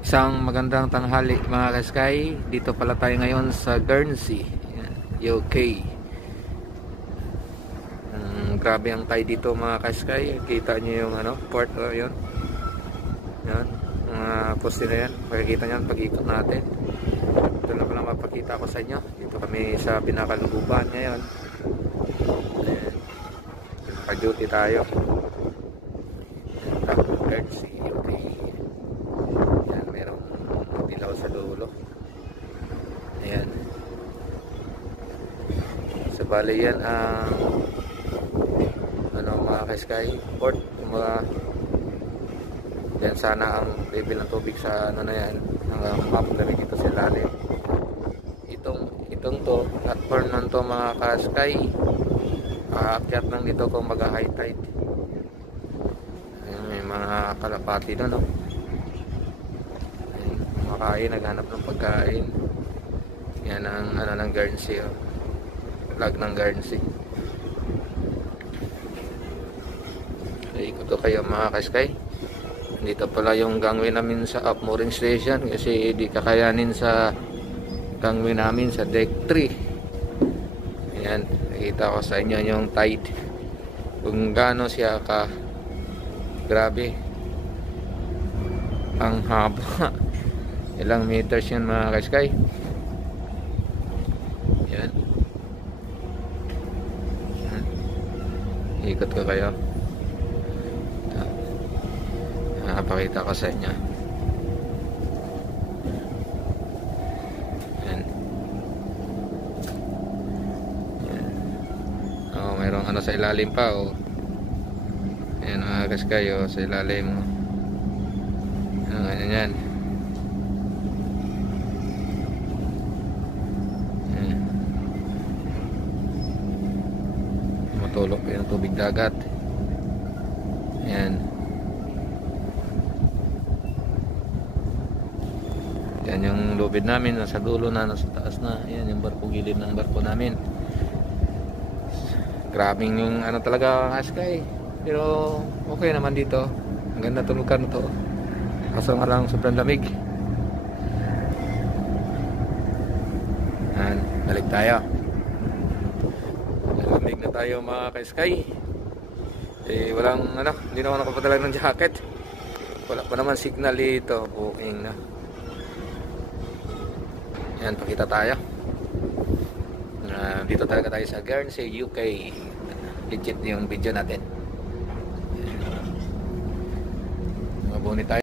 Isang magandang tanghali mga ka-sky. Dito pala tayo ngayon sa Guernsey, UK. Grabe ang tide dito mga ka-sky. Kita nyo yung port, yun. Yan, mga poste na yan. Makikita nyo pag-ikot natin. Ito na pala mapakita ko sa inyo. Dito kami sa pinakaluguban ngayon. Naka-duty tayo. Guernsey, UK. Dilaw sa dulo. Ayan. Sa bali yan ang mga ka-sky port. Yan sana ang level ng tubig sa na yan. Hanggang mapunta rin ito sa lalim. Itong to platform nan to mga ka-sky. Aakyat lang dito kung mag-high tide. Ayan, may mga kalapati doon, no? Makain, naghanap ng pagkain. Yan ang ng Guernsey, flag ng Guernsey. Ikot ko kayo mga ka-sky. Dito pala yung gangway namin sa up mooring station kasi di kakayanin sa gangway namin sa deck 3. Ayan, nakita ko sa inyo yung tide kung gaano siya ka grabe ang haba. Ilang meters yan mga ka-sky. Yan. Ikot ko kayo. Nakapakita ko sa inyo. Yan. Yan. Oh, mayroong sa ilalim pa, oh. Ayan mga ka-sky, oh, sa ilalim, oh. Ganyan yan. Matulog pa yung tubig dagat. Ayan. Yan yung lubid namin, nasa dulo na, nasa taas na. Ayan yung barko, gilid ng barko namin. Grabing yung talaga ka-sky. Pero okay naman dito. Ang ganda tulukan to. Kaso nga lang sobrang lamig. Ayan, balik tayo. Lamig na tayo mga ka-sky. Walang hindi naman ako padala ng jacket. Wala pa naman signal dito. Booking na. Yan, pakita tayo. Dito talaga tayo sa Guernsey, UK. Legit yung video natin. Mabuni tayo.